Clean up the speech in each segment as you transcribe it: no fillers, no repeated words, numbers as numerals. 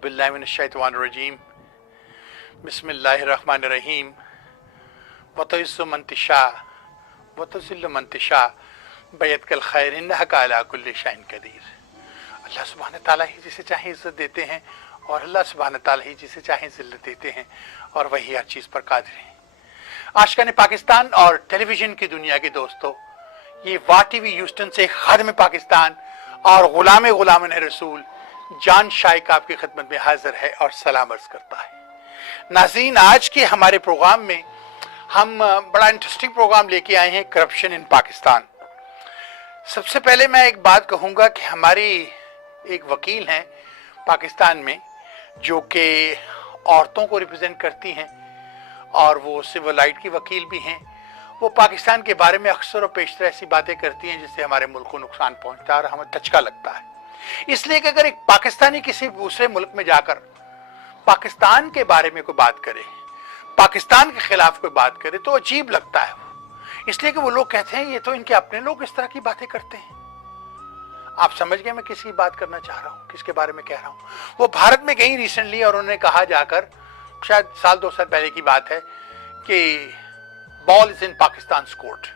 बिल्लाहि मिनश्शैतानिर्रजीम बिस्मिल्लाहिर्रहमानिर्रहीम वतुइस्सु मन तशा वतुज़िल्लु मन तशा बियदिकल खैर इन्नका अला कुल्लि शैइन कदीर। अल्लाह सुब्हान तआला ही जिसे चाहे इज़्ज़त देते हैं और अल्लाह सुब्हान तआला ही जिसे चाहे ज़िल्लत देते हैं और वही हर चीज़ पर कादिर है। आशिकान पाकिस्तान और टेलीविज़न की दुनिया के दोस्तों, ये वाह टीवी ह्यूस्टन से खादिम पाकिस्तान और गुलाम रसूल जान शाइक आपकी खिदमत में हाजिर है और सलाम अर्ज़ करता है। नाज़रीन, आज के हमारे प्रोग्राम में हम बड़ा इंटरेस्टिंग प्रोग्राम लेके आए हैं, करप्शन इन पाकिस्तान। सबसे पहले मैं एक बात कहूँगा कि हमारी एक वकील हैं पाकिस्तान में जो कि औरतों को रिप्रेजेंट करती हैं और वो सिविल राइट की वकील भी हैं। वो पाकिस्तान के बारे में अक्सर और पेशतर ऐसी बातें करती हैं जिससे हमारे मुल्क को नुकसान पहुंचता है और हमें धचका लगता है। इसलिए कि अगर एक पाकिस्तानी किसी दूसरे मुल्क में जाकर पाकिस्तान के बारे में कोई बात करे, पाकिस्तान के खिलाफ कोई बात करे, तो अजीब लगता है वो। इसलिए कि वो लोग कहते हैं ये तो इनके अपने लोग इस तरह की बातें करते हैं। आप समझ गए मैं किसकी बात करना चाह रहा हूँ, किसके बारे में कह रहा हूँ। वो भारत में गई रिसेंटली और उन्होंने कहा जाकर, शायद साल 2 साल पहले की बात है, कि ball is in Pakistan court.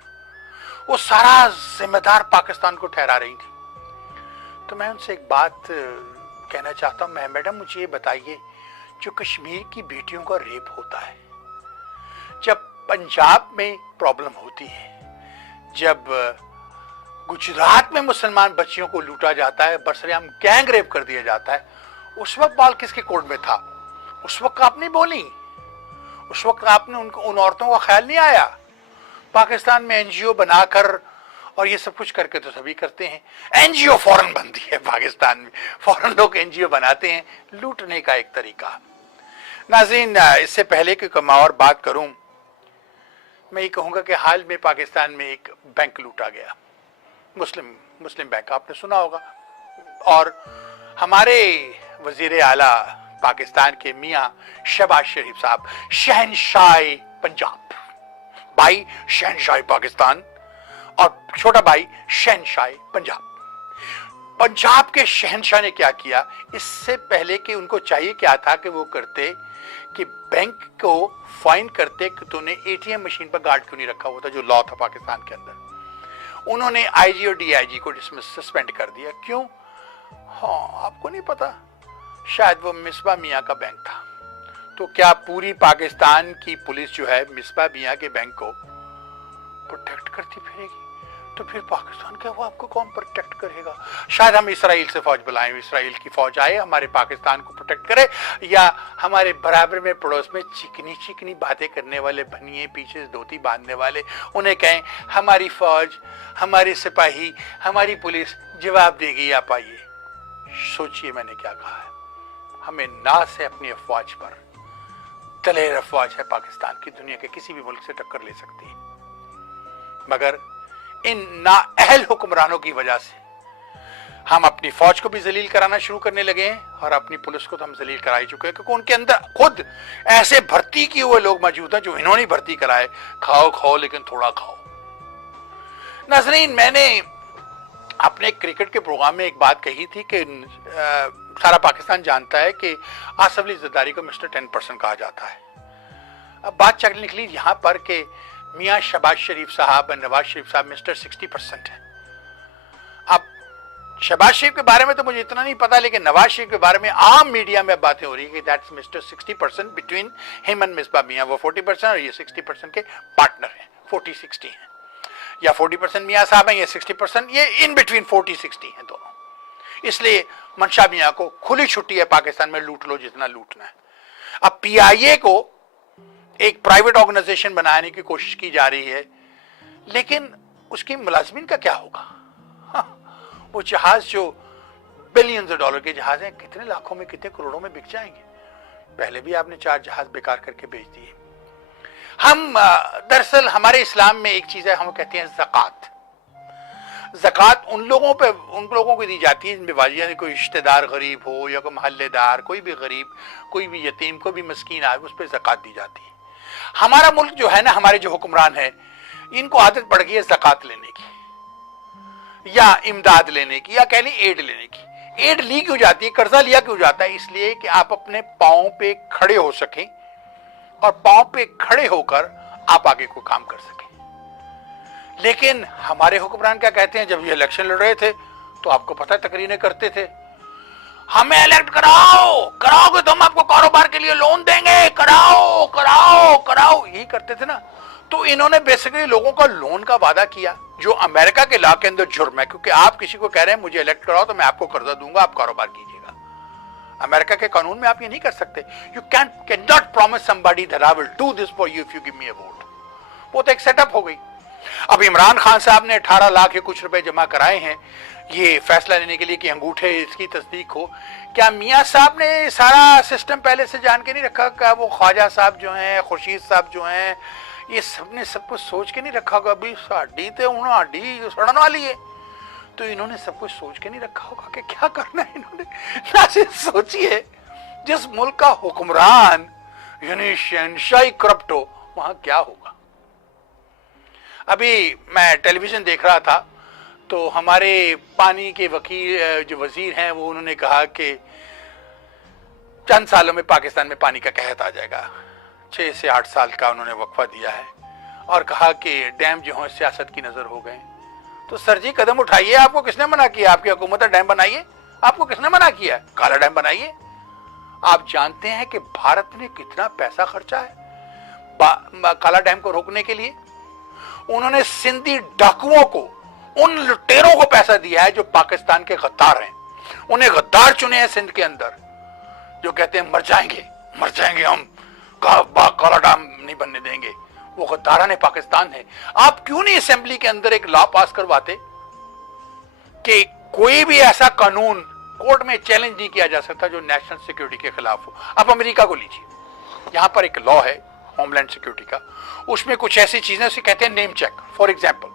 वो सारा जिम्मेदार पाकिस्तान को ठहरा रही थी। तो मैं उनसे एक बात कहना चाहता हूँ, मैडम मुझे ये बताइए, जो कश्मीर की बेटियों का रेप होता है, जब पंजाब में प्रॉब्लम होती है, जब गुजरात में मुसलमान बच्चियों को लूटा जाता है, बरसरेआम गैंग रेप कर दिया जाता है, उस वक्त बॉल किसके कोर्ट में था? उस वक्त आप नहीं बोली, उस वक्त आपने उन औरतों का ख्याल नहीं आया। पाकिस्तान में एनजीओ बनाकर और ये सब कुछ करके तो सभी करते हैं। एनजीओ फौरन बनती है पाकिस्तान में, फौरन लोग एनजीओ बनाते हैं, लूटने का एक तरीका। नाज़रीन, इससे पहले कि मैं और बात करूं, मैं ये कहूँगा कि हाल में पाकिस्तान में एक बैंक लूटा गया, मुस्लिम बैंक, आपने सुना होगा। और हमारे वजीर आला पाकिस्तान के मियाँ शहबाज शरीफ साहब, शहनशाह पंजाब, भाई शहनशाह पाकिस्तान और छोटा भाई शहनशाह पंजाब के शहनशाह ने क्या किया, इससे पहले कि उनको चाहिए क्या था कि वो करते कि बैंक को फाइन करते कि तूने एटीएम मशीन पर गार्ड क्यों नहीं रखा हुआ था, जो लॉ था पाकिस्तान के अंदर। उन्होंने आईजी और डीआईजी को सस्पेंड कर दिया। क्यों? हाँ, आपको नहीं पता, शायद वो मिसबा मियाँ का बैंक था। तो क्या पूरी पाकिस्तान की पुलिस जो है मिसबा मियाँ के बैंक को प्रोटेक्ट करती फिरेगी? तो फिर पाकिस्तान क्या, वो आपको कौन प्रोटेक्ट करेगा? शायद हम इसराइल से फौज बुलाएं, इसराइल की फौज आए हमारे पाकिस्तान को प्रोटेक्ट करे, या हमारे बराबर में पड़ोस में चिकनी चिकनी बातें करने वाले बनिए पीछे धोती बांधने वाले, उन्हें कहें हमारी फौज, हमारे सिपाही, हमारी पुलिस जवाब देगी। आप आइए, सोचिए मैंने क्या कहा है। हमें नाज है अपनी अफवाज पर, दलेर अफवाज है पाकिस्तान की, दुनिया के किसी भी मुल्क से टक्कर ले सकती है, मगर इन नाअहल हुक्मरानों की वजह से हम अपनी फौज को भी जलील कराना शुरू करने लगे हैं और अपनी पुलिस को तो हम जलील करा ही चुके हैं, क्योंकि उनके अंदर खुद ऐसे भर्ती किए हुए लोग मौजूद हैं जो इन्होंने भर्ती कराए। खाओ खाओ लेकिन थोड़ा खाओ। नाज़रीन, मैंने अपने क्रिकेट के प्रोग्राम में एक बात कही थी कि सारा पाकिस्तान जानता है कि आसिफ अली ज़रदारी को मिस्टर 10% कहा जाता है। अब बात चल निकली यहाँ पर कि मियाँ शहबाज शरीफ साहब और नवाज शरीफ साहब मिस्टर 60% है। अब शहबाज शरीफ के बारे में तो मुझे इतना नहीं पता, लेकिन नवाज शरीफ के बारे में आम मीडिया में बातें हो रही है कि that's mister 60% between him and Misbah मियाँ। वो 40% और ये 60% के पार्टनर हैं, 40-60 हैं, या 40% मियाँ साहब हैं, ये 60%, ये इन बिटवीन 40-60 हैं दोनों। इसलिए मंशा मियाँ को खुली छुट्टी है पाकिस्तान में, लूट लो जितना लूटना है। अब पीआईए को एक प्राइवेट ऑर्गेनाइजेशन बनाने की कोशिश की जा रही है, लेकिन उसकी मुलाजमीन का क्या होगा? हाँ, वो जहाज जो बिलियंस ऑफ डॉलर के जहाज हैं, कितने लाखों में, कितने करोड़ों में बिक जाएंगे। पहले भी आपने 4 जहाज बेकार करके बेच दिए। हम दरअसल हमारे इस्लाम में एक चीज है, हम कहते हैं ज़कात। ज़कात उन लोगों को दी जाती है जिनमें वाजियाँ, कोई रिश्तेदार गरीब हो या कोई महल्लेदार, कोई भी गरीब, कोई भी यतीम, कोई भी मस्कीन आए, उस पर ज़कात दी जाती है। हमारा मुल्क जो है ना, हमारे जो हुक्मरान है, इनको आदत पड़ गई है ज़कात लेने की या इमदाद लेने की या कह ली एड लेने की। एड ली क्यों जाती है, कर्जा लिया क्यों जाता है? इसलिए कि आप अपने पांव पे खड़े हो सकें और पांव पे खड़े होकर आप आगे को काम कर सकें। लेकिन हमारे हुक्मरान क्या कहते हैं, जब ये इलेक्शन लड़ रहे थे तो आपको पता है तकरीरें करते थे, हमें इलेक्ट कराओ, कराओगे तो हम आपको कारोबार के लिए लोन देंगे, कराओ कराओ कराओ, यही करते थे ना। तो इन्होंने बेसिकली लोगों का लोन का वादा किया, जो अमेरिका के लॉ के अंदर जुर्म है, क्योंकि आप किसी को कह रहे हैं मुझे इलेक्ट कराओ तो मैं आपको कर्जा दूंगा, आप कारोबार कीजिएगा। अमेरिका के कानून में आप ये नहीं कर सकते। You can not promise somebody that I will do this for you if you give me a vote. वो तो एक सेटअप हो गई। अब इमरान खान साहब ने 18 लाख या कुछ रुपए जमा कराए हैं ये फैसला लेने के लिए कि अंगूठे इसकी तस्दीक हो। क्या मियां साहब ने सारा सिस्टम पहले से जान के नहीं रखा? क्या वो ख्वाजा साहब जो हैं, खुर्शीद साहब जो हैं, ये सब ने सब कुछ सोच के नहीं रखा होगा? अभी साड़ी तो उन्होंने सड़न वाली है, तो इन्होंने सब कुछ सोच के नहीं रखा होगा कि क्या करना है इन्होंने? ना सिर्फ सोचिए, जिस मुल्क का हुक्मरान यानी शहंशाही करप्ट हो, वहां क्या होगा। अभी मैं टेलीविजन देख रहा था तो हमारे पानी के वकील जो वजीर हैं वो उन्होंने कहा कि चंद सालों में पाकिस्तान में पानी का कहत आ जाएगा। 6 से 8 साल का उन्होंने वक्फा दिया है और कहा कि डैम जो है सियासत की नजर हो गए। तो सर जी कदम उठाइए, आपको किसने मना किया? आपकी हुकूमत है डैम बनाइए, आपको किसने मना किया? काला डैम बनाइए। आप जानते हैं कि भारत ने कितना पैसा खर्चा है काला डैम को रोकने के लिए? उन्होंने सिंधी डाकुओं को, उन लुटेरों को पैसा दिया है जो पाकिस्तान के गद्दार हैं। उन्हें गद्दार चुने हैं सिंध के अंदर, जो कहते हैं मर जाएंगे हम, काला डैम नहीं बनने देंगे। वो गद्दारा ने पाकिस्तान है। आप क्यों नहीं असेंबली के अंदर एक लॉ पास करवाते कि कोई भी ऐसा कानून कोर्ट में चैलेंज नहीं किया जा सकता जो नेशनल सिक्योरिटी के खिलाफ हो? आप अमेरिका को लीजिए, यहां पर एक लॉ है होमलैंड सिक्योरिटी का, उसमें कुछ ऐसी चीजें उसे कहते हैं नेम चेक। फॉर एग्जाम्पल,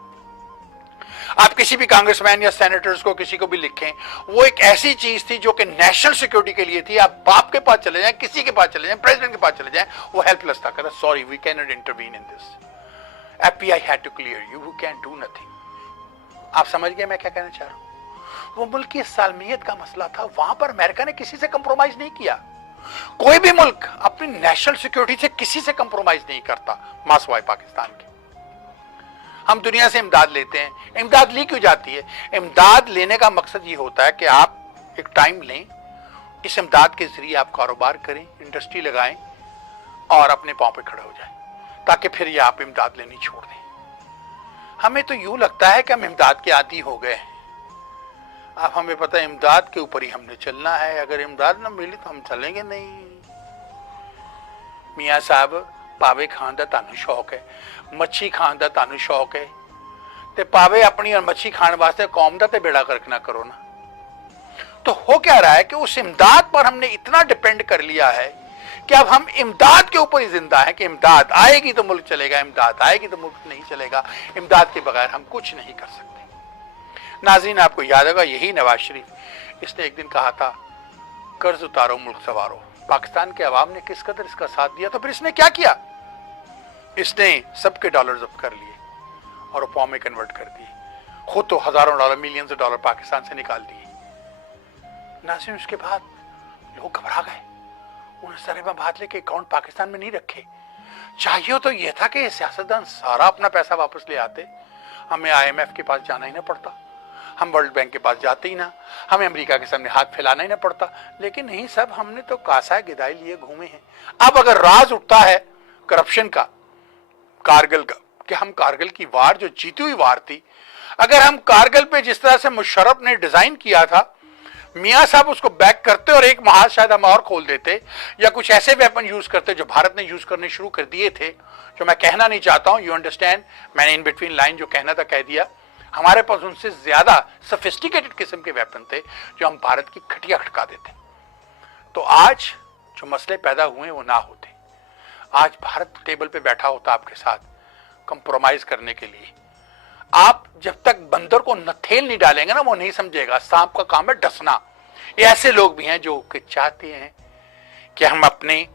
आप किसी भी कांग्रेसमैन या सेनेटर्स को किसी को भी लिखें, वो एक ऐसी चीज थी जो कि नेशनल सिक्योरिटी के लिए थी। आप बाप के पास चले जाएं, किसी के पास चले जाएं, प्रेसिडेंट के पास चले जाएं, वो हेल्पलेस था, कहता sorry we can not intervene in this, FBI had to clear you, we can do nothing. आप समझ गए मैं क्या कहना चाह रहा हूं? वो मुल्क की सालमियत का मसला था, वहां पर अमेरिका ने किसी से कंप्रोमाइज नहीं किया। कोई भी मुल्क अपनी नेशनल सिक्योरिटी से किसी से कंप्रोमाइज नहीं करता, मासवाए पाकिस्तान के। हम दुनिया से इमदाद लेते हैं, इमदाद ली क्यों जाती है? इमदाद लेने का मकसद ये होता है कि आप एक टाइम लें, इस इमदाद के जरिए आप कारोबार करें, इंडस्ट्री लगाएं और अपने पांव पे खड़े हो जाएं, ताकि फिर ये आप इमदाद लेनी छोड़ दें। हमें तो यूं लगता है कि हम इमदाद के आदी हो गए। अब हमें पता है इमदाद के ऊपर ही हमने चलना है, अगर इमदाद ना मिली तो हम चलेंगे नहीं। मियाँ साहब पावे खान का तानू शौक है, मच्छी खान का तानू शौक है, ते पावे अपनी और मच्छी खाने वास्ते कौम का ते बेड़ा गर्क ना करो ना। तो हो क्या रहा है कि उस इमदाद पर हमने इतना डिपेंड कर लिया है कि अब हम इमदाद के ऊपर ही जिंदा है कि इमदाद आएगी तो मुल्क चलेगा, इमदाद आएगी तो मुल्क नहीं चलेगा, इमदाद के बगैर हम कुछ नहीं कर सकते। नाज़रीन, आपको याद होगा यही नवाज शरीफ, इसने एक दिन कहा था कर्ज उतारो मुल्क सवारो। पाकिस्तान के अवाम ने किस कदर इसका साथ दिया, तो फिर इसने क्या किया? इसने सबके डॉलर जब्त कर लिए और रुपयों में कन्वर्ट कर दिए, खुद तो हजारों डॉलर, मिलियंस डॉलर पाकिस्तान से निकाल दिए। नाज़रीन, उसके बाद लोग घबरा गए, उन्हें सरे में बात लेके अकाउंट पाकिस्तान में नहीं रखे। चाहिए तो यह था कि सियासतदान सारा अपना पैसा वापस ले आते, हमें IMF के पास जाना ही ना पड़ता, हम वर्ल्ड बैंक के पास जाते ही ना, हमें अमेरिका के सामने हाथ फैलाना ही ना पड़ता। लेकिन नहीं, सब हमने तो कासा गिदाई लिए घूमे हैं। अब अगर राज उठता है करप्शन का, कारगिल का, कि हम कारगिल की वार जो जीती हुई वार थी, अगर हम कारगिल पे जिस तरह से मुशर्रफ ने डिजाइन किया था, मियाँ साहब उसको बैक करते और एक महाज शायद हम और खोल देते, या कुछ ऐसे वेपन यूज करते जो भारत ने यूज करने शुरू कर दिए थे, जो मैं कहना नहीं चाहता हूं, यू अंडरस्टैंड, मैंने इन बिटवीन लाइन जो कहना था कह दिया। हमारे पास उनसे ज्यादा सोफिस्टिकेटेड किस्म के वेपन थे जो हम भारत की खटिया खटका देते। तो आज जो मसले पैदा हुए वो ना होते, आज भारत टेबल पे बैठा होता आपके साथ कंप्रोमाइज करने के लिए। आप जब तक बंदर को नथेल नहीं डालेंगे ना, वो नहीं समझेगा सांप का काम है डसना। ये ऐसे लोग भी हैं जो कि चाहते हैं कि हम अपने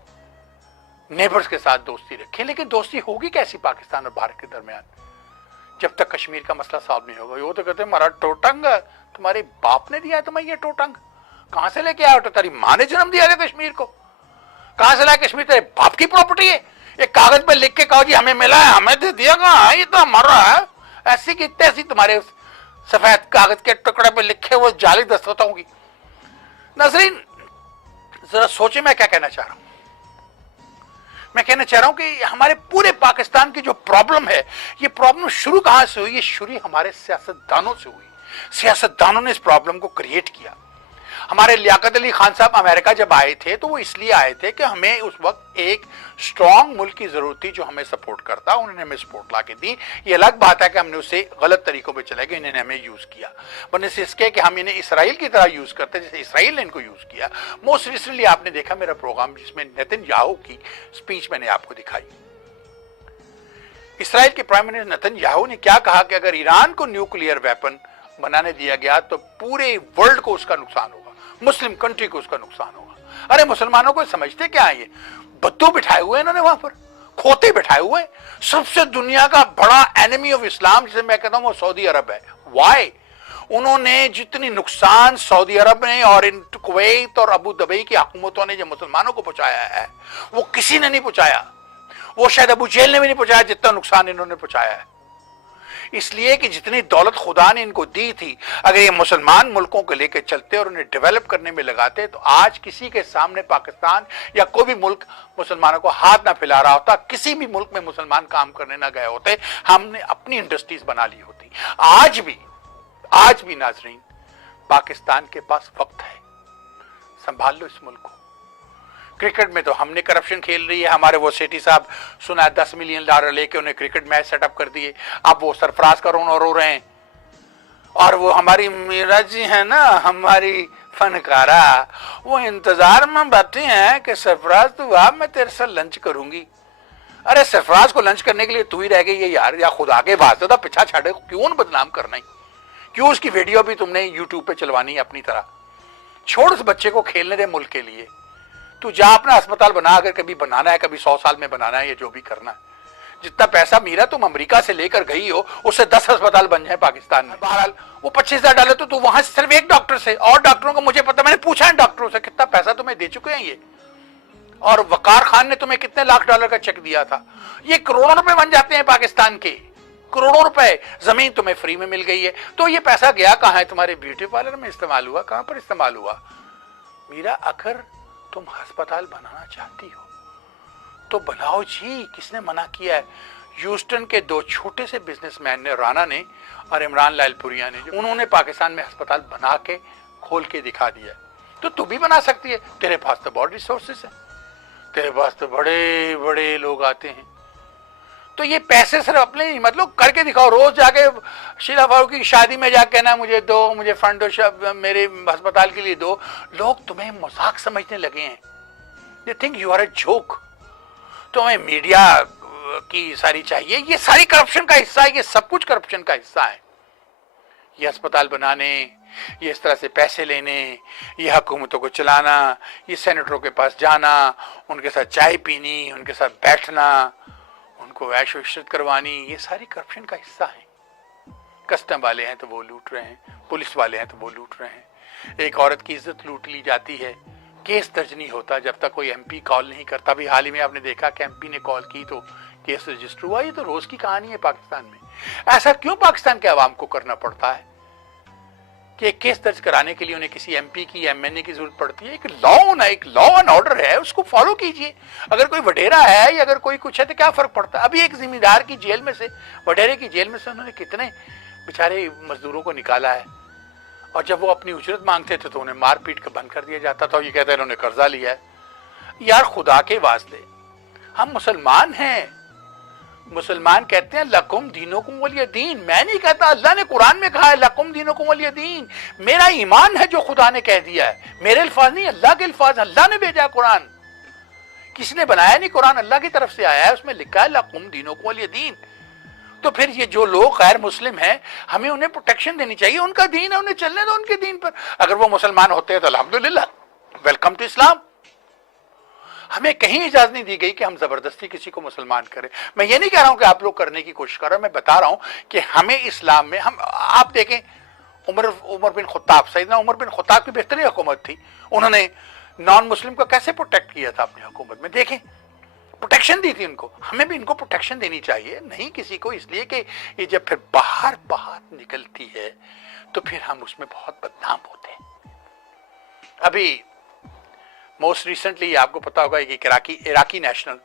नेबर्स के साथ दोस्ती रखें, लेकिन दोस्ती होगी कैसी पाकिस्तान और भारत के दरमियान जब तक कश्मीर का मसला सॉल्व नहीं होगा। वो तो कहते हैं हमारा टोटंग, तुम्हारे बाप ने दिया है तुम्हें ये टोटंग, कहां से लेके आया? तो तेरी माँ ने जन्म दिया था कश्मीर को? कहां से लाया कश्मीर? तेरे बाप की प्रॉपर्टी है? एक कागज पे लिख के कहो जी हमें मिला है, हमें दे दिया, कहां है? ये तो हमारा है। ऐसी की तैसी तुम्हारे सफेद कागज के टुकड़े पे लिखे वो जाली दस्तखतों की। नाज़रीन जरा सोचे मैं क्या कहना चाह रहा हूं। मैं कहना चाह रहा हूं कि हमारे पूरे पाकिस्तान की जो प्रॉब्लम है, ये प्रॉब्लम शुरू कहां से हुई? ये शुरू हमारे सियासतदानों से हुई। सियासतदानों ने इस प्रॉब्लम को क्रिएट किया। हमारे लियाकत अली खान साहब अमेरिका जब आए थे तो वो इसलिए आए थे कि हमें उस वक्त एक स्ट्रांग मुल्क की जरूरत थी जो हमें सपोर्ट करता। उन्होंने हमें सपोर्ट ला के दी। ये अलग बात है कि हमने उसे गलत तरीकों पे चले गए, इन्होंने हमें यूज किया बनस्बत इसके कि हम इन्हें इसराइल की तरह यूज करते जैसे इसराइल ने इनको यूज किया। मोस्ट रिसेंटली आपने देखा मेरा प्रोग्राम जिसमें नेतन्याहू की स्पीच मैंने आपको दिखाई। इसराइल के प्राइम मिनिस्टर नेतन्याहू ने क्या कहा कि अगर ईरान को न्यूक्लियर वेपन बनाने दिया गया तो पूरे वर्ल्ड को उसका नुकसान होगा, मुस्लिम कंट्री को उसका नुकसान होगा। अरे मुसलमानों को समझते क्या है? ये बद्दू बिठाए हुए इन्होंने वहां पर, खोते बिठाए हुए। सबसे दुनिया का बड़ा एनिमी ऑफ इस्लाम जिसे मैं कहता हूं वो सऊदी अरब है। वाई? उन्होंने जितनी नुकसान सऊदी अरब ने और इन कुवैत और अबू धाबी की हुकूमतों ने जो मुसलमानों को पहुंचाया है वो किसी ने नहीं पहुंचाया। वो शायद अबू जेल ने भी नहीं पहुंचाया जितना नुकसान इन्होंने पहुंचाया है। इसलिए कि जितनी दौलत खुदा ने इनको दी थी, अगर ये मुसलमान मुल्कों को लेकर चलते और उन्हें डेवलप करने में लगाते तो आज किसी के सामने पाकिस्तान या कोई भी मुल्क मुसलमानों को हाथ ना फैला रहा होता, किसी भी मुल्क में मुसलमान काम करने ना गए होते, हमने अपनी इंडस्ट्रीज बना ली होती। आज भी नाजरीन पाकिस्तान के पास वक्त है, संभाल लो इस मुल्क को। क्रिकेट में तो हमने करप्शन खेल रही है। हमारे वो सेठी साहब सुना $10 मिलियन लेके उन्हें क्रिकेट मैच सेटअप कर दिए। अब वो सरफराज का रो रहे हैं। और वो हमारी मीरा जी है ना, हमारी फनकारा, वो इंतजार में बैठी हैं कि सरफराज तू आ, मैं तेरे साथ लंच करूंगी। अरे सरफराज को लंच करने के लिए तू ही रह गई है यार, या खुदा के वास्ते था पीछा छाड़े, क्यों बदनाम करना ही? क्यों उसकी वीडियो भी तुमने यूट्यूब पे चलवानी है अपनी तरह? छोड़ उस बच्चे को खेलने दे मुल्क के लिए। तू जा अपना अस्पताल बना, अगर कभी बनाना है, कभी 100 साल में बनाना है, या जो भी करना है। जितना पैसा मीरा तुम अमेरिका से लेकर गई हो उससे 10 अस्पताल बन जाए पाकिस्तान में। बहरहाल वो 25,000 डाले तो तू वहां सिर्फ एक डॉक्टर से, और डॉक्टरों को मुझे पता, मैंने पूछा है डॉक्टरों से कितना पैसा तुम्हें दे चुके हैं ये, और वकार खान ने तुम्हें कितने लाख डॉलर का चेक दिया था। ये करोड़ों रुपए बन जाते हैं पाकिस्तान के, करोड़ों रुपए। जमीन तुम्हें फ्री में मिल गई है, तो ये पैसा गया कहां है? तुम्हारे ब्यूटी पार्लर में इस्तेमाल हुआ? कहां पर इस्तेमाल हुआ? मीरा अगर तुम अस्पताल बनाना चाहती हो तो बनाओ जी, किसने मना किया है? ह्यूस्टन के 2 छोटे से बिजनेसमैन ने, राणा ने और इमरान लालपुरिया ने, उन्होंने पाकिस्तान में अस्पताल बना के खोल के दिखा दिया। तो तू भी बना सकती है, तेरे पास तो बहुत रिसोर्सेस है, तेरे पास तो बड़े बड़े लोग आते हैं। तो ये पैसे सिर्फ अपने मतलब करके दिखाओ। रोज जाके शीला फारूक की शादी में जाके कहना मुझे दो, मुझे फंड दो, मेरे अस्पताल के लिए दो। लोग तुम्हें मजाक समझने लगे हैं। They think you are a joke. तुम्हें मीडिया की सारी चाहिए, ये सारी करप्शन का हिस्सा है, ये सब कुछ करप्शन का हिस्सा है। ये अस्पताल बनाने, ये इस तरह से पैसे लेने, ये हुकूमतों को चलाना, ये सेनेटरों के पास जाना, उनके साथ चाय पीनी, उनके साथ बैठना, उनको ऐश इशरत करवानी, ये सारी करप्शन का हिस्सा है। कस्टम वाले हैं तो वो लूट रहे हैं, पुलिस वाले हैं तो वो लूट रहे हैं। एक औरत की इज्जत लूट ली जाती है, केस दर्ज नहीं होता जब तक कोई एमपी कॉल नहीं करता। अभी हाल ही में आपने देखा कि एमपी ने कॉल की तो केस रजिस्टर हुआ। ये तो रोज की कहानी है पाकिस्तान में। ऐसा क्यों पाकिस्तान के अवाम को करना पड़ता है कि एक केस दर्ज कराने के लिए उन्हें किसी एमपी की, एमएनए की जरूरत पड़ती है? एक लॉ एंड ऑर्डर है, उसको फॉलो कीजिए। अगर कोई वडेरा है या अगर कोई कुछ है तो क्या फर्क पड़ता है? अभी एक जिम्मेदार की जेल में से, वडेरे की जेल में से उन्होंने कितने बेचारे मजदूरों को निकाला है, और जब वो अपनी उजरत मांगते थे तो उन्हें मार पीट कर बंद कर दिया जाता था। ये कहते हैं इन्होंने कर्जा लिया है। यार खुदा के वास्ते, हम मुसलमान हैं। मुसलमान कहते हैं लकुम दीनुकुम वलिय दीन। मैं नहीं कहता, अल्लाह ने कुरान में कहा है लकुम दीनुकुम वलिय दीन। मेरा ईमान है जो खुदा ने कह दिया है, मेरे अल्फाज नहीं, अल्लाह के अल्फाज। अल्लाह ने भेजा कुरान, किसी ने बनाया नहीं। कुरान अल्लाह की तरफ से आया है, उसमें लिखा है लकुम दीनुकुम वलिय दीन। तो फिर ये जो लोग गैर मुस्लिम हैं, हमें उन्हें प्रोटेक्शन देनी चाहिए। उनका दीन है, उन्हें चलने दो उनके दीन पर। अगर वो मुसलमान होते हैं तो अल्हम्दुलिल्लाह, वेलकम टू इस्लाम। हमें कहीं इजाजत नहीं दी गई कि हम जबरदस्ती किसी को मुसलमान करें। मैं ये नहीं कह रहा हूं कि आप लोग करने की कोशिश कर रहे हैं, मैं बता रहा हूं कि हमें इस्लाम में, हम आप देखें उमर बिन खुत्ताब, सैयदना उमर बिन खुत्ताब की बेहतरीन हुकूमत थी, उन्होंने नॉन मुस्लिम को कैसे प्रोटेक्ट किया था अपनी हुकूमत में, देखें प्रोटेक्शन दी थी उनको। हमें भी इनको प्रोटेक्शन देनी चाहिए, नहीं किसी को, इसलिए कि ये जब फिर बाहर बात निकलती है तो फिर हम उसमें बहुत बदनाम होते हैं। अभी मोस्ट रिसेंटली आपको पता होगा एक इराकी नेशनल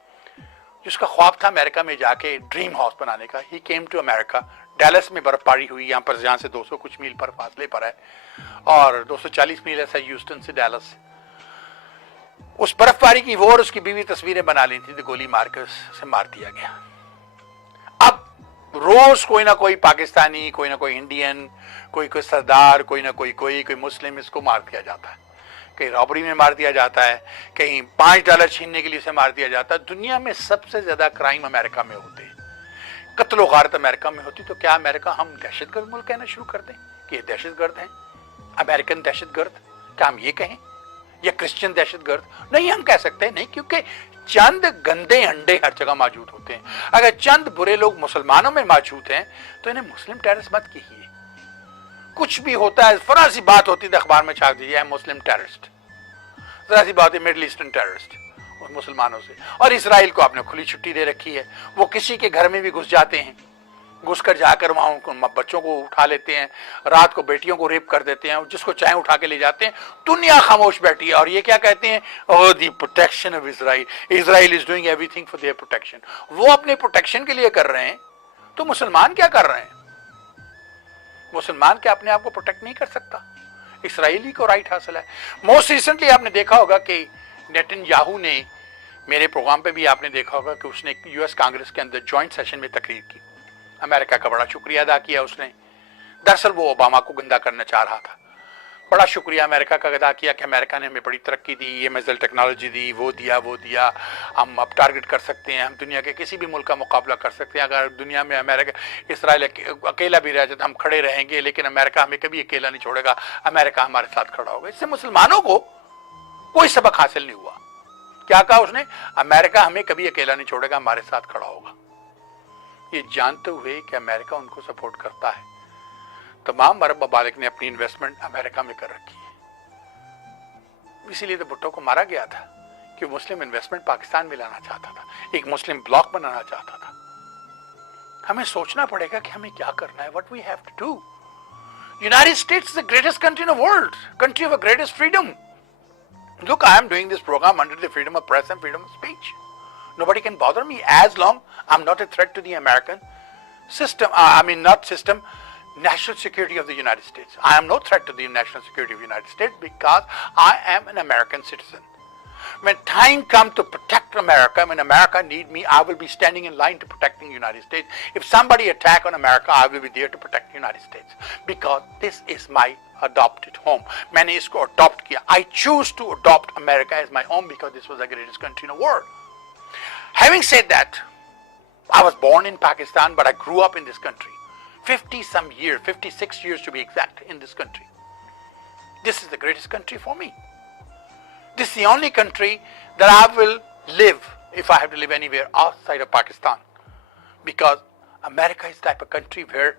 जिसका ख्वाब था अमेरिका में जाके ड्रीम हाउस बनाने का, ही केम टू अमेरिका। डैलस में बर्फबारी हुई, यहाँ पर जहाँ से 200 कुछ मील पर फासले पर है, और 240 मील ऐसा ह्यूस्टन से डैलस। उस बर्फबारी की वो और उसकी बीवी तस्वीरें बना ली थी तो गोली मारकर उसे मार दिया गया। अब रोज कोई ना कोई पाकिस्तानी, कोई ना कोई इंडियन, कोई सरदार, कोई ना कोई मुस्लिम इसको मार दिया जाता है, कहीं रॉबरी में मार दिया जाता है, कहीं $5 छीनने के लिए उसे मार दिया जाता है। दुनिया में सबसे ज्यादा क्राइम अमेरिका में होते हैं, कत्ल गारत अमेरिका में होती। तो क्या अमेरिका हम दहशतगर्द मुल्क कहना शुरू कर दें कि ये दहशतगर्द हैं, अमेरिकन दहशतगर्द? क्या हम ये कहें, या क्रिश्चियन दहशतगर्द? नहीं, हम कह सकते हैं नहीं, क्योंकि चंद गंदे अंडे हर जगह मौजूद होते हैं। अगर चंद बुरे लोग मुसलमानों में मौजूद हैं तो इन्हें मुस्लिम टेररिस्ट मत कीजिए। कुछ भी होता है, फरा सी बात होती है अखबार में छाप दीजिए मुस्लिम टेररिस्ट, जरा सी बात है मिडिल ईस्टर्न टेररिस्ट, और मुसलमानों से। और इसराइल को आपने खुली छुट्टी दे रखी है, वो किसी के घर में भी घुस जाते हैं, घुस कर जाकर वहां उनको बच्चों को उठा लेते हैं, रात को बेटियों को रेप कर देते हैं, जिसको चाहे उठा के ले जाते हैं। दुनिया खामोश बैठी है, और ये क्या कहते हैं, ओह the protection of Israel, Israel is doing everything for their protection. वो अपने प्रोटेक्शन के लिए कर रहे हैं, तो मुसलमान क्या कर रहे हैं? मुसलमान क्या अपने आप को प्रोटेक्ट नहीं कर सकता? इसराइली को राइट हासिल है। मोस्ट रिसेंटली आपने देखा होगा कि नेतन्याहू ने, मेरे प्रोग्राम पे भी आपने देखा होगा कि उसने यूएस कांग्रेस के अंदर ज्वाइंट सेशन में तकरीर की, अमेरिका का बड़ा शुक्रिया अदा किया उसने। दरअसल वो ओबामा को गंदा करना चाह रहा था। बड़ा शुक्रिया अमेरिका का अदा किया कि अमेरिका ने हमें बड़ी तरक्की दी, ये मिसाइल टेक्नोलॉजी दी, वो दिया, हम अब टारगेट कर सकते हैं, हम दुनिया के किसी भी मुल्क का मुकाबला कर सकते हैं। अगर दुनिया में अमेरिका, इसराइल अकेला भी रह जाए तो हम खड़े रहेंगे, लेकिन अमेरिका हमें कभी अकेला नहीं छोड़ेगा, अमेरिका हमारे साथ खड़ा होगा। इससे मुसलमानों को कोई सबक हासिल नहीं हुआ। क्या कहा उसने? अमेरिका हमें कभी अकेला नहीं छोड़ेगा, हमारे साथ खड़ा होगा। ये जानते हुए कि अमेरिका उनको सपोर्ट करता है, तमाम अरब ममालिक ने अपनी इन्वेस्टमेंट अमेरिका में कर रखी है। इसीलिए तो भुट्टो को मारा गया था कि मुस्लिम इन्वेस्टमेंट पाकिस्तान में लाना चाहता था, एक मुस्लिम ब्लॉक बनाना चाहता था। हमें सोचना पड़ेगा कि हमें क्या करना है, what we have to do. United States is the greatest country in the world, country of greatest freedom. Look, I am doing this program under the freedom of press and freedom of speech. Nobody can bother me as long I'm not a threat to the American system. National security of the United States. I am no threat to the national security of the United States because I am an American citizen. When time comes to protect America, when America need me, I will be standing in line to protect the United States. If somebody attack on America, I will be there to protect the United States because this is my adopted home. मैंने इसको adopt किया. I choose to adopt America as my home because this was the greatest country in the world. Having said that, I was born in Pakistan, but I grew up in this country. 50-some years, 56 years to be exact, in this country. This is the greatest country for me. This is the only country that I will live if I have to live anywhere outside of Pakistan. Because America is the type of country where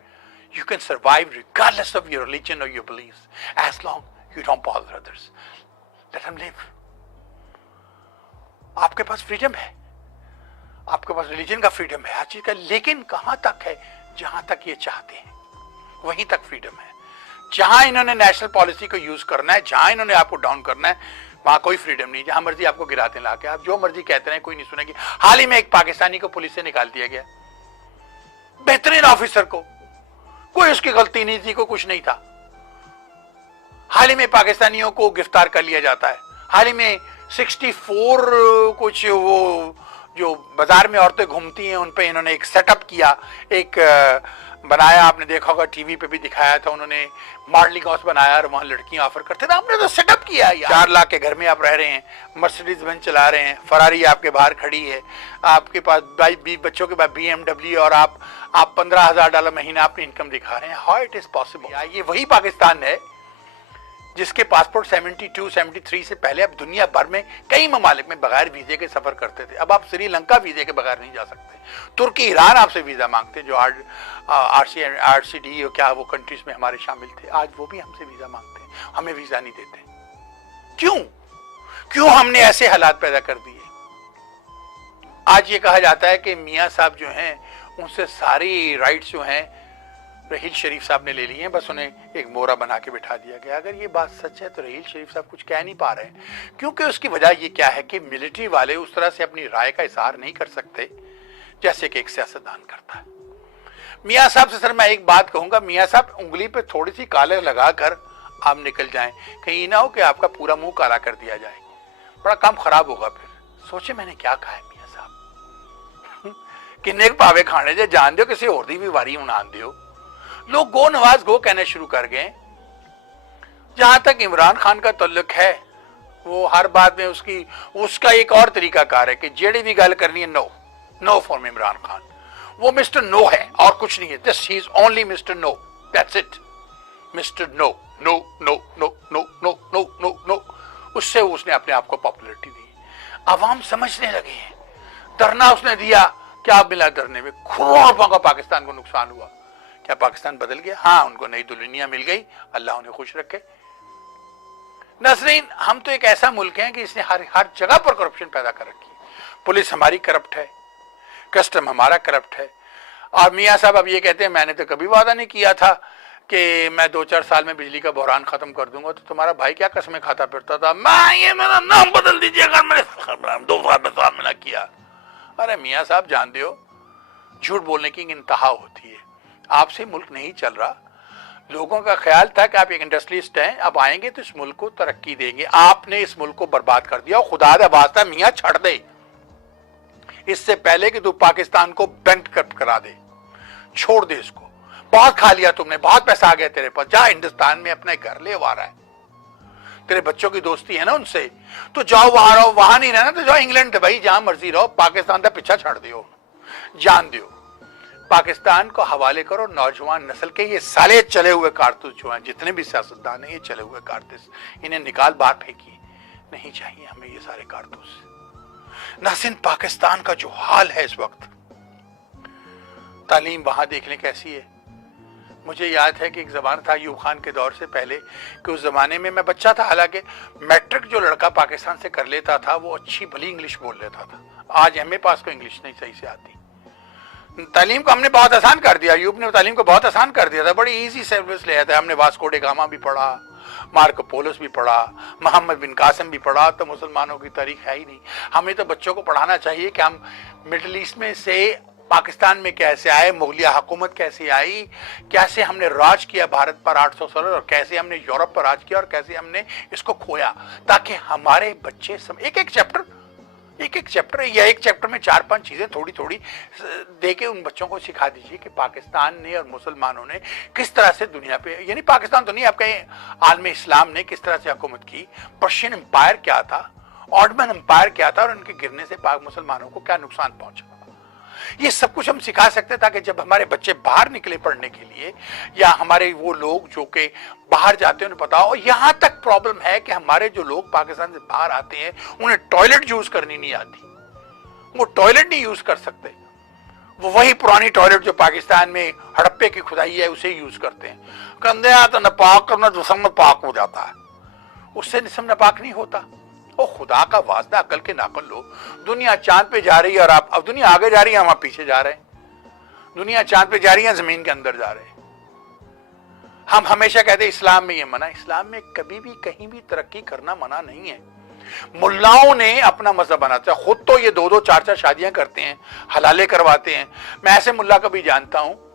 you can survive regardless of your religion or your beliefs, as long you don't bother others. Let them live. आपके पास freedom है, आपके पास religion का freedom है, हर चीज का, लेकिन कहां तक है? जहां तक ये चाहते हैं वहीं तक फ्रीडम है। जहां इन्होंने नेशनल पॉलिसी को यूज करना है, जहां इन्होंने आपको डाउन करना है, वहां कोई फ्रीडम नहीं। जहां मर्जी आपको गिराते लाके, आप जो मर्जी कहते रहे, कोई नहीं सुनेगी। हाल ही में एक पाकिस्तानी को पुलिस से निकाल दिया गया, बेहतरीन ऑफिसर को, कोई उसकी गलती नहीं थी, कोई कुछ नहीं था। हाल ही में पाकिस्तानियों को गिरफ्तार कर लिया जाता है। हाल ही में 64 कुछ वो जो बाजार में औरतें घूमती हैं उन पे इन्होंने एक सेटअप किया, एक बनाया, आपने देखा होगा, टीवी पे भी दिखाया था, उन्होंने मॉडलिंग हाउस बनाया और वहां लड़कियां ऑफर करते थे। आपने तो सेटअप किया है। 4 लाख के घर में आप रह रहे हैं, मर्सिडीज बेंज चला रहे हैं, फरारी आपके बाहर खड़ी है, आपके पास 20 बच्चों के पास BMW, और आप $15,000 महीना अपनी इनकम दिखा रहे हैं। How it is possible? ये वही पाकिस्तान है جس کے پاسپورٹ 72 73 سے پہلے اب دنیا بھر میں کئی ممالک میں بغیر ویزے کے سفر کرتے تھے. اب آپ سری لنکا ویزے کے بغیر نہیں جا سکتے. ترکی ایران آپ سے ویزا مانگتے جو آر سی ڈی کیا وہ کنٹریز میں ہمارے شامل تھے, آج وہ بھی ہم سے ویزا مانگتے ہیں, ہمیں ویزا نہیں دیتے. کیوں ہم نے ایسے حالات پیدا کر دیے؟ آج یہ کہا جاتا ہے کہ میاں صاحب جو ہیں ان سے ساری رائٹس جو ہیں رحیل شریف صاحب نے لے لی ہیں, بس انہیں ایک مورا بنا کے بٹھا دیا گیا. اگر یہ بات سچ ہے تو رحیل شریف صاحب کچھ کہہ نہیں پا رہے ہیں, کیونکہ اس کی وجہ یہ کیا ہے کہ ملٹری والے اس طرح سے اپنی رائے کا اظہار نہیں کر سکتے جیسے کہ ایک سیاستدان کرتا ہے. میاں صاحب سے سر میں ایک بات کہوں گا, میاں صاحب انگلی پہ تھوڑی سی کالر لگا کر آپ نکل جائیں, کہیں نہ ہو کہ آپ کا پورا منہ کالا کر دیا جائے, بڑا کام خراب ہوگا. پھر سوچے میں نے کیا کہا ہے میاں صاحب, کنے پاوے کھانے جے جان دیو کسی اور دی بھی واری انان دیو. لوگ گو نواز گو کہنے شروع کر گئے. جہاں تک عمران خان کا تعلق ہے وہ ہر بات میں اس کا ایک اور طریقہ کار ہے کہ جیڑی بھی گل کرنی ہے نو فارم عمران خان, وہ مسٹر نو ہے اور کچھ نہیں ہے. This he is only mister no, that's it. Mister no no no no no no no no no. اس سے اس نے اپنے آپ کو پاپولرٹی دی. عوام سمجھنے لگے ہیں. دھرنا اس نے دیا, کیا ملا دھرنے میں؟ کروڑوں روپوں کا پاکستان کو نقصان ہوا. کیا پاکستان بدل گیا؟ ہاں, ان کو نئی دلہنیاں مل گئی, اللہ انہیں خوش رکھے. ناظرین, ہم تو ایک ایسا ملک ہیں کہ اس نے ہر جگہ پر کرپشن پیدا کر رکھی. پولیس ہماری کرپٹ ہے, کسٹم ہمارا کرپٹ ہے. اور میاں صاحب اب یہ کہتے ہیں میں نے تو کبھی وعدہ نہیں کیا تھا کہ میں 2-4 سال میں بجلی کا بحران ختم کر دوں گا. تو تمہارا بھائی کیا قسمیں کھاتا پھرتا تھا, میں یہ میرا نام بدل دیجیے اگر میں نے 2 سال میں سامنا کیا. ارے میاں صاحب جان دیو, جھوٹ بولنے کی انتہا ہوتی ہے. آپ سے ملک نہیں چل رہا. لوگوں کا خیال تھا کہ آپ ایک انڈسٹریلسٹ ہیں, اب آئیں گے تو اس ملک کو ترقی دیں گے. آپ نے اس ملک کو برباد کر دیا. خدا دا واسطہ میاں چھڑ دے, اس سے پہلے کہ تو پاکستان کو بینک کرا دے, چھوڑ دے اس کو. بہت کھا لیا تم نے, بہت پیسہ آ گیا تیرے پاس. جا ہندوستان میں اپنے گھر لے آ رہا ہے, تیرے بچوں کی دوستی ہے نا ان سے, تو جاؤ وہاں رہو. وہاں نہیں رہنا تو جاؤ انگلینڈ بھائی, جہاں مرضی رہو. پاکستان کا پیچھا چھڑ دیو, جان دیو. پاکستان کو حوالے کرو نوجوان نسل کے. یہ سالے چلے ہوئے کارتوس جو ہیں, جتنے بھی سیاستدان ہیں یہ چلے ہوئے کارتوس, انہیں نکال باہر پھینکیے. نہیں چاہیے ہمیں یہ سارے کارتوس. ناظرین, پاکستان کا جو حال ہے اس وقت, تعلیم وہاں دیکھنے کیسی ہے. مجھے یاد ہے کہ ایک زمانہ تھا ایوب خان کے دور سے پہلے کہ اس زمانے میں میں بچہ تھا, حالانکہ میٹرک جو لڑکا پاکستان سے کر لیتا تھا وہ اچھی بھلی انگلش بول لیتا تھا. آج ہمیں پاس کو انگلش نہیں صحیح سے آتی. تعلیم کو ہم نے بہت آسان کر دیا. ایوب نے تعلیم کو بہت آسان کر دیا تھا, بڑی ایزی سروس لے آتا ہے. ہم نے واسکو ڈے گاما بھی پڑھا, مارکو پولس بھی پڑھا, محمد بن قاسم بھی پڑھا. تو مسلمانوں کی تاریخ ہے ہی نہیں. ہمیں تو بچوں کو پڑھانا چاہیے کہ ہم مڈل ایسٹ میں سے پاکستان میں کیسے آئے, مغلیہ حکومت کیسے آئی, کیسے ہم نے راج کیا بھارت پر 800 سال, اور کیسے ہم نے یورپ پر راج کیا اور کیسے ہم نے اس کو کھویا, تاکہ ہمارے بچے ایک ایک چیپٹر یا ایک چیپٹر میں 4-5 چیزیں تھوڑی تھوڑی دے کے ان بچوں کو سکھا دیجیے کہ پاکستان نے اور مسلمانوں نے کس طرح سے دنیا پہ, یعنی پاکستان تو نہیں, آپ کہیں عالم اسلام نے کس طرح سے حکومت کی. پرشین امپائر کیا تھا, آٹمن امپائر کیا تھا, اور ان کے گرنے سے پاک مسلمانوں کو کیا نقصان پہنچا. یہ سب کچھ ہم سکھا سکتے تاکہ جب ہمارے بچے باہر نکلے پڑھنے کے لیے, یا ہمارے وہ لوگ جو کہ باہر جاتے ہیں انہیں پتا ہو. یہاں تک پرابلم ہے کہ ہمارے جو لوگ پاکستان سے باہر آتے ہیں انہیں ٹوائلٹ یوز کرنی نہیں آتی, وہ ٹوائلٹ نہیں یوز کر سکتے. وہ وہی پرانی ٹوائلٹ جو پاکستان میں ہڑپے کی کھدائی ہے اسے یوز کرتے ہیں. گندے آتا نہ پاک کرنا جسم پاک ہو جاتا ہے, اس سے جسم ناپاک نہیں ہوتا. او خدا کا واسطہ عقل کے ناقل لو. دنیا چاند پہ جا رہی ہے اور آپ, اب دنیا آگے جا رہی ہے, ہم آپ پیچھے جا رہے ہیں. دنیا چاند پہ جا رہی ہے, زمین کے اندر جا رہے ہیں. ہم ہمیشہ کہتے ہیں اسلام میں یہ منع. اسلام میں کبھی بھی کہیں بھی ترقی کرنا منع نہیں ہے. ملاؤں نے اپنا مذہب بناتا ہے, خود تو یہ 2-2 4-4 شادیاں کرتے ہیں, حلالے کرواتے ہیں. میں ایسے ملا کا بھی جانتا ہوں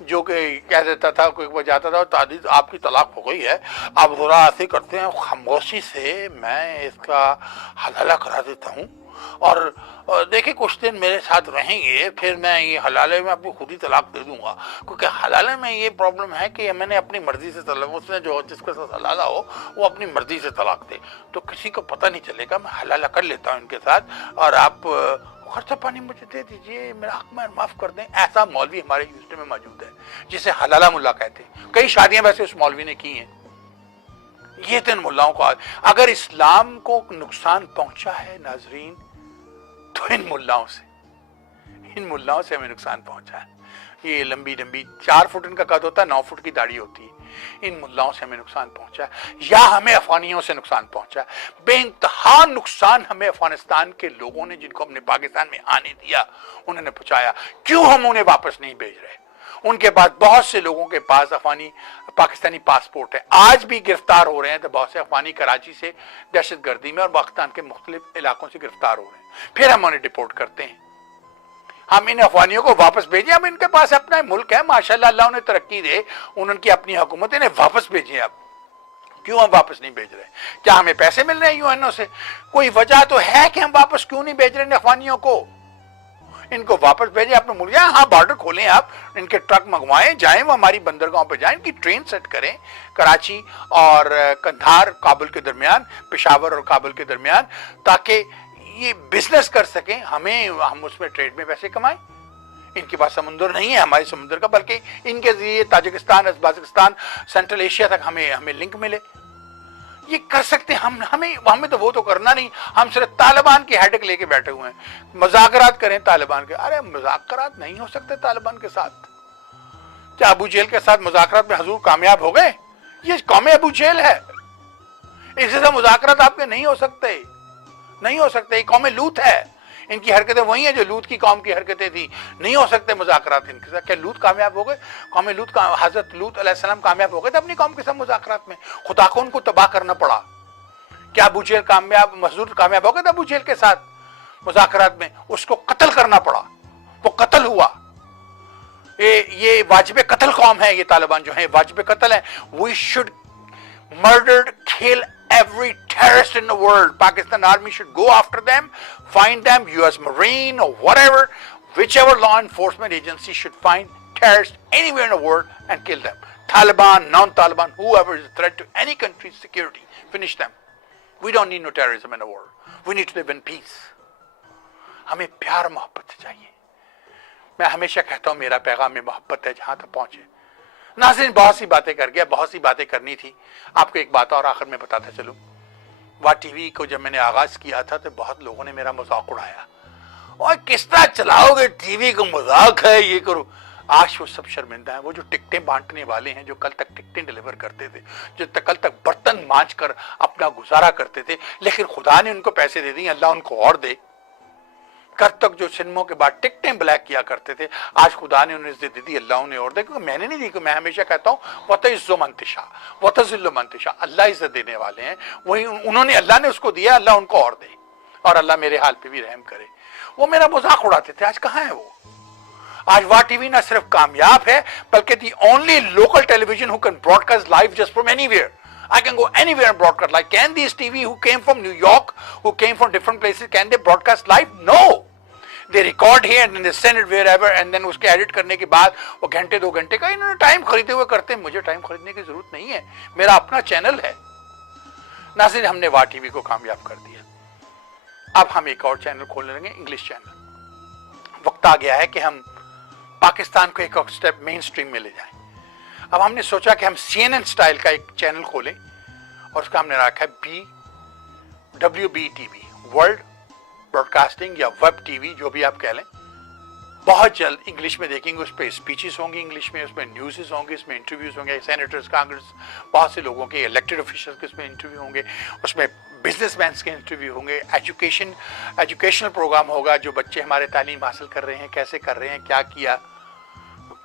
جو کہ کہہ دیتا تھا, کوئی وہ جاتا تھا, تعدید آپ کی طلاق ہو گئی ہے, آپ ذرا ایسے کرتے ہیں خاموشی سے میں اس کا حلالہ کرا دیتا ہوں, اور دیکھیں کچھ دن میرے ساتھ رہیں گے, پھر میں یہ حلالے میں آپ کو خود ہی طلاق دے دوں گا. کیونکہ حلالے میں یہ پرابلم ہے کہ میں نے اپنی مرضی سے طلاق, اس نے جو جس کے ساتھ حلالہ ہو وہ اپنی مرضی سے طلاق دے, تو کسی کو پتہ نہیں چلے گا. میں حلالہ کر لیتا ہوں ان کے ساتھ, اور آپ خرچہ پانی مجھے دے دیجئے, میرا حق میں معاف کر دیں. ایسا مولوی ہمارے یونیورسٹی میں موجود ہے جسے حلالہ ملا کہتے ہیں. کئی شادیاں ویسے اس مولوی نے کی ہیں, یہ تو ان ملاؤں کو اگر اسلام کو نقصان پہنچا ہے ناظرین تو ان ملاؤں سے ہمیں نقصان پہنچا ہے. یہ لمبی 4 فٹ ان کا قد ہوتا ہے, 9 فٹ کی داڑھی ہوتی ہے. ان ملاؤں سے ہمیں نقصان پہنچا ہے یا ہمیں افغانیوں سے نقصان پہنچا ہے. بے انتہا نقصان ہمیں افغانستان کے لوگوں نے جن کو ہم نے پاکستان میں آنے دیا انہوں نے پہنچایا. کیوں ہم انہیں واپس نہیں بھیج رہے؟ ان کے بعد بہت سے لوگوں کے پاس پاکستانی پاسپورٹ ہے, آج بھی گرفتار ہو رہے ہیں. تو بہت سے افغانی کراچی سے دہشت گردی میں اور پاکستان کے مختلف علاقوں سے گرفتار ہو رہے ہیں, پھر ہم انہیں ڈپورٹ کرتے ہیں. ہم ان افغانیوں کو واپس بھیجیں, ہم ان کے پاس اپنا ملک ہے ماشاءاللہ, اللہ انہیں ترقی دے, انہوں کی اپنی حکومت, انہیں واپس بھیجیں. اب کیوں ہم واپس نہیں بھیج رہے؟ کیا ہمیں پیسے مل رہے ہیں یو این او سے؟ کوئی وجہ تو ہے کہ ہم واپس کیوں نہیں بھیج رہے ہیں افغانیوں کو؟ ان کو واپس بھیجیں اپنے ملک. ہاں بارڈر کھولیں, آپ ان کے ٹرک منگوائیں, جائیں وہ ہماری بندرگاہوں پہ جائیں, ان کی ٹرین سیٹ کریں کراچی اور قندھار کابل کے درمیان, پشاور اور کابل کے درمیان, تاکہ یہ بزنس کر سکیں. ہم اس میں ٹریڈ میں پیسے کمائیں. ان کے پاس سمندر نہیں ہے ہمارے سمندر کا, بلکہ ان کے ذریعے تاجکستان, ازبکستان, سینٹرل ایشیا تک ہمیں لنک ملے. یہ کر سکتے ہیں. ہمیں تو وہ تو کرنا نہیں, ہم صرف طالبان کی ہیڈک لے کے بیٹھے ہوئے ہیں. مذاکرات کریں طالبان کے. ارے مذاکرات نہیں ہو سکتے طالبان کے ساتھ. کیا ابو جہل کے ساتھ مذاکرات میں حضور کامیاب ہو گئے؟ یہ قوم ابو جہل ہے, اس سے مذاکرات آپ کے نہیں ہو سکتے. یہ قوم لوط ہے, ان کی حرکتیں وہی ہیں جو لوط کی قوم کی حرکتیں تھیں. نہیں ہو سکتے مذاکرات ان کے ساتھ. کیا لوط کامیاب ہو گئے؟ قوم لوط کا حضرت لوط علیہ السلام کامیاب ہو گئے تھے اپنی قوم کے ساتھ مذاکرات میں؟ خدا کو ان کو تباہ کرنا پڑا. کیا ابو جہل حضور کامیاب ہو گئے تھے ابو جہل کے ساتھ مذاکرات میں؟ اس کو قتل کرنا پڑا, وہ قتل ہوا. یہ واجب قتل قوم ہے, یہ طالبان جو ہیں واجب قتل ہیں. We should murder, kill every terrorist in the world. Pakistan Army should go after them, find them, US Marine or whatever, whichever law enforcement agency should find terrorists anywhere in the world and kill them. Taliban, non-Taliban, whoever is a threat to any country's security, finish them. We don't need no terrorism in the world. We need to live in peace. ہمیں پیار محبت چاہیے. میں ہمیشہ کہتا ہوں میرا پیغام میں محبت ہے جہاں تک پہنچے. ناظرین بہت سی باتیں کر گیا, بہت سی باتیں کرنی تھی. آپ کو ایک بات اور آخر میں بتاتا چلوں. وا ٹی وی کو جب میں نے آغاز کیا تھا تو بہت لوگوں نے میرا مذاق اڑایا, اور کس طرح چلاؤ گے ٹی وی کو, مذاق ہے, یہ کرو. آج وہ سب شرمندہ ہیں. وہ جو ٹکٹیں بانٹنے والے ہیں, جو کل تک ٹکٹیں ڈیلیور کرتے تھے, جو کل تک برتن مانج کر اپنا گزارا کرتے تھے, لیکن خدا نے ان کو پیسے دے دیے, اللہ ان کو اور دے. کل تک جو سنموں کے بعد ٹکٹیں بلیک کیا کرتے تھے, آج خدا نے انہیں عزت دے دی, اللہ انہیں اور دے. کیونکہ میں نے نہیں دی. میں ہمیشہ کہتا ہوں وَتَعِزُّ مَن تَشَاءُ وَتَذِلُّ مَن تَشَاءُ. اللہ عزت دینے والے ہیں, وہی انہوں نے, اللہ نے اس کو دیا, اللہ ان کو اور دے, اور اللہ میرے حال پہ بھی رحم کرے. وہ میرا مذاق اڑاتے تھے, آج کہاں ہے وہ؟ آج وا ٹی وی نہ صرف کامیاب ہے بلکہ the only local television who can broadcast live just from anywhere. I can go anywhere and broadcast live. Can these TV who came from New York, who came from different places, can they broadcast live? No. They record here and then they send it wherever, and then اس کے edit کرنے کے بعد وہ گھنٹے 2 گھنٹے کا انہوں نے ٹائم خریدے ہوئے کرتے ہیں. مجھے ٹائم خریدنے کی ضرورت نہیں ہے, میرا اپنا چینل ہے. ناظرین ہم نے وا ٹی وی کو کامیاب کر دیا. اب ہم ایک اور چینل کھولنے لگے, انگلش چینل. وقت آ گیا ہے کہ ہم پاکستان کو ایک اور سٹیپ مین اسٹریم میں لے جائیں. اب ہم نے سوچا کہ ہم CNN سٹائل کا ایک چینل کھولیں, اور اس کا ہم نے رکھا ہے WBTV, ورلڈ براڈ کاسٹنگ یا ویب ٹی وی, جو بھی آپ کہہ لیں. بہت جلد انگلش میں دیکھیں گے, اس پہ اسپیچز ہوں گی انگلش میں, اس میں نیوزز ہوں گے, اس میں انٹرویوز ہوں گے, سینیٹرز, کانگریس, بہت سے لوگوں کے الیکٹڈ آفیشلز کے اس میں انٹرویو ہوں گے, اس میں بزنس مینس کے انٹرویو ہوں گے, ایجوکیشنل پروگرام ہوگا, جو بچے ہمارے تعلیم حاصل کر رہے ہیں, کیسے کر رہے ہیں, کیا کیا.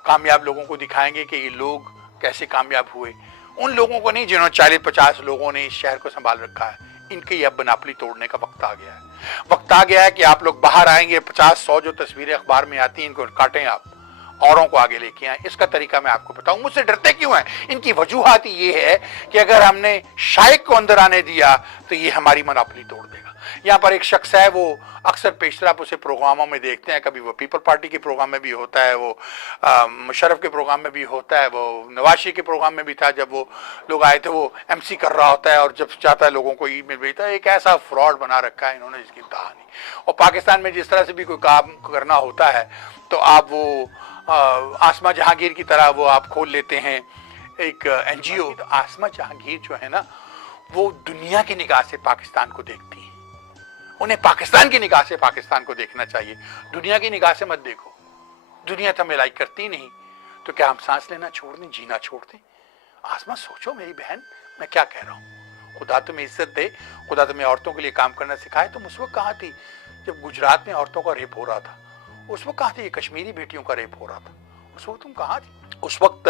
کامیاب لوگوں کو دکھائیں گے کہ یہ لوگ کیسے کامیاب ہوئے. ان لوگوں کو نہیں جنہوں 40-50 لوگوں نے اس شہر کو سنبھال رکھا ہے. ان کی اب بناپلی توڑنے کا وقت آ گیا ہے. وقت آ گیا ہے کہ آپ لوگ باہر آئیں گے, 50-100 جو تصویریں اخبار میں آتی ہیں ان کو کاٹیں, آپ اوروں کو آگے لے کے آئیں. اس کا طریقہ میں آپ کو بتاؤں. مجھ سے ڈرتے کیوں ہیں؟ ان کی وجوہات یہ ہے کہ اگر ہم نے شائق کو اندر آنے دیا تو یہ ہماری مناپلی توڑ دے گا. یہاں پر ایک شخص ہے, وہ اکثر پیشتر آپ اسے پروگراموں میں دیکھتے ہیں, کبھی وہ پیپل پارٹی کے پروگرام میں بھی ہوتا ہے, وہ مشرف کے پروگرام میں بھی ہوتا ہے, وہ نواز شریف کے پروگرام میں بھی تھا. جب وہ لوگ آئے تھے وہ MC کر رہا ہوتا ہے, اور جب چاہتا ہے لوگوں کو ای میل بھیجتا ہے. ایک ایسا فراڈ بنا رکھا ہے انہوں نے, اس کی انتہا نہیں. اور پاکستان میں جس طرح سے بھی کوئی کام کرنا ہوتا ہے تو آپ وہ آسمہ جہانگیر کی طرح وہ آپ کھول لیتے ہیں ایک NGO. آسمہ جہانگیر جو ہے نا, वो दुनिया की निगाह से पाकिस्तान को देखती हैं। उन्हें पाकिस्तान की निगाह से पाकिस्तान को देखना चाहिए, दुनिया की निगाह से मत देखो। दुनिया तो हमें लाइक करती नहीं, तो क्या हम सांस लेना छोड़ दें, जीना छोड़ दें? आसमा सोचो मेरी बहन, मैं क्या कह रहा हूँ। खुदा तुम्हें इज्जत दे, खुदा तुम्हें औरतों के लिए काम करना सिखाए। तुम उस वक्त कहाँ थी जब गुजरात में औरतों का रेप हो रहा था? उस वक्त कहाँ थी कश्मीरी बेटियों का रेप हो रहा था? उस वक्त तुम कहाँ थी? उस वक्त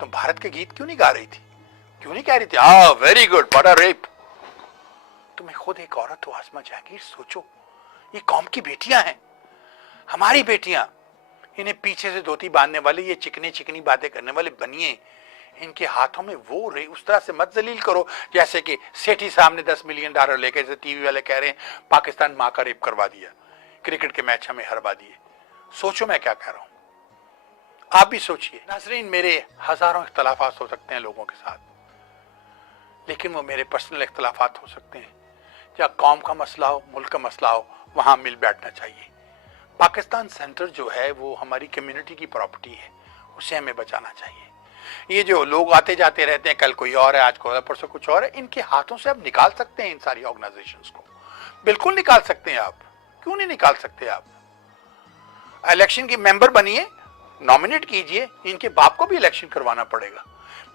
तुम भारत के गीत क्यों नहीं गा रही थी? क्यों नहीं कह रही थी very good but a rape? तुम्हें खुद एक औरत हो आसमा जहांगीर, सोचो ये कौम की बेटियां हैं, हमारी बेटियां। इन्हें पीछे से धोती बांधने वाले, ये चिकनी चिकनी बातें करने वाले बनिए, इनके हाथों में वो रे उस तरह से मत जलील करो जैसे कि सेठी साहब ने $10 मिलियन लेकर, जैसे टीवी वाले कह रहे हैं पाकिस्तान माँ का रेप करवा दिया, क्रिकेट के मैच हमें हरवा दिए। सोचो मैं क्या कह रहा हूं, आप भी सोचिए। नाज़रीन, मेरे हजारों इख्तलाफात हो सकते हैं लोगों के साथ, लेकिन वो मेरे पर्सनल इख्तलाफात हो सकते हैं। जहाँ कौम का मसला हो, मुल्क का मसला हो, वहां मिल बैठना चाहिए। पाकिस्तान सेंटर जो है वो हमारी कम्युनिटी की प्रॉपर्टी है, उसे हमें बचाना चाहिए। ये जो लोग आते जाते रहते हैं, कल कोई और है, आज कोई परसों कुछ और है, इनके हाथों से आप निकाल सकते हैं इन सारी ऑर्गेनाइजेशंस को, बिल्कुल निकाल सकते हैं आप। क्यों नहीं निकाल सकते आप? इलेक्शन की मेंबर बनिए, नॉमिनेट कीजिए, इनके बाप को भी इलेक्शन करवाना पड़ेगा।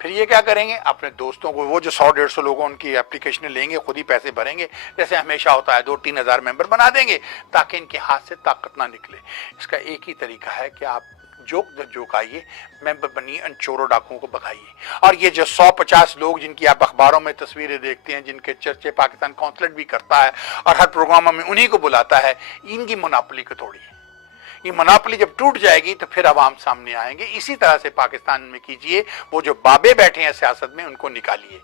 फिर ये क्या करेंगे, अपने दोस्तों को, वो जो 100-150 लोगों उनकी एप्लीकेशन लेंगे, खुद ही पैसे भरेंगे, जैसे हमेशा होता है, 2-3 हज़ार मेंबर बना देंगे ताकि इनके हाथ से ताकत ना निकले। इसका एक ही तरीका है कि आप जोक दर जोक आइए, मेंबर बनिए, इन चोरों डाकुओं को भगाइए। और ये जो 100-50 लोग जिनकी आप अखबारों में तस्वीरें देखते हैं, जिनके चर्चे पाकिस्तान कौंसलेट भी करता है और हर प्रोग्राम में उन्हीं को बुलाता है, इनकी मोनोपोली को तोड़िए। ये मोनोपोली जब टूट जाएगी तो फिर अवाम सामने आएंगे। इसी तरह से पाकिस्तान में कीजिए, वो जो बाबे बैठे हैं सियासत में उनको निकालिए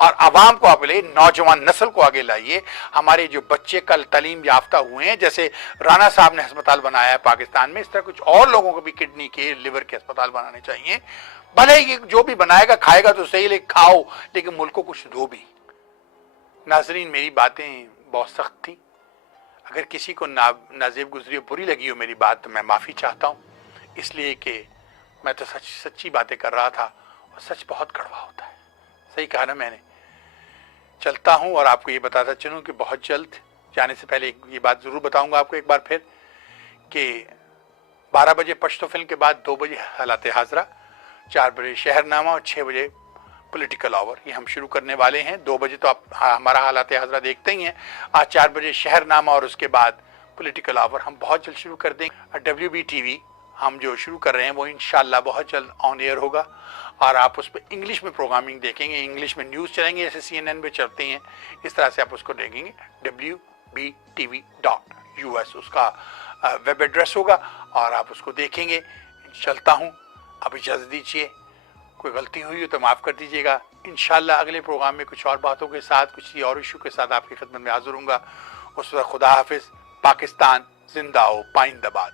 और अवाम को आगे लाइए, नौजवान नस्ल को आगे लाइए। हमारे जो बच्चे कल तालीम याफ्ता हुए हैं, जैसे राणा साहब ने अस्पताल बनाया है पाकिस्तान में, इस तरह कुछ और लोगों को भी किडनी के, लिवर के अस्पताल बनाने चाहिए। भले ही जो भी बनाएगा खाएगा तो सही, लेकिन खाओ, लेकिन मुल्क को कुछ दो भी। नाजरीन, मेरी बातें बहुत सख्त थी, अगर किसी को नाजेब गुजरी हो, बुरी लगी हो मेरी बात, तो मैं माफ़ी चाहता हूँ, इसलिए कि मैं तो सच्ची बातें कर रहा था और सच बहुत कड़वा होता है। सही कहा ना मैंने। चलता हूँ और आपको ये बताता चलूँ कि बहुत जल्द, जाने से पहले ये बात ज़रूर बताऊँगा आपको एक बार फिर कि 12 बजे पश्तो फिल्म के बाद 2 बजे हालात हाजरा, 4 बजे शहरनामा और 6 बजे पॉलिटिकल आवर, ये हम शुरू करने वाले हैं। 2 बजे तो आप हमारा हालात हाजरा देखते ही हैं, आज 4 बजे शहरनामा और उसके बाद पॉलिटिकल आवर हम बहुत जल्द शुरू कर देंगे। WB TV हम जो शुरू कर रहे हैं वो इंशाल्लाह बहुत जल्द ऑन एयर होगा और आप उस पर इंग्लिश में प्रोग्रामिंग देखेंगे, इंग्लिश में न्यूज़ चलेंगे जैसे CNN पे चलते हैं, इस तरह से आप उसको देखेंगे। WBTV.US उसका वेब एड्रेस होगा और आप उसको देखेंगे। चलता हूँ, अब इजाज़त दीजिए, कोई गलती हुई हो तो माफ़ कर दीजिएगा। इंशाल्लाह अगले प्रोग्राम में कुछ और बातों के साथ, कुछ और इशू के साथ आपकी खिदमत में हाजिर होऊंगा। उस वक्त खुदा हाफिज़। पाकिस्तान जिंदा हो, पाइंदाबाद।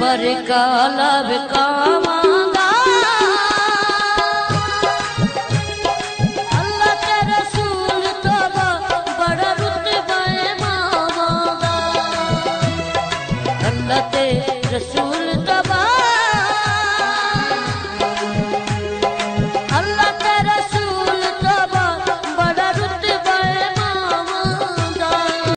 परकाला बिकावांगा, अल्लाह के रसूल तो बड़ा रुतबा मावांगा, अल्लाह के रसूल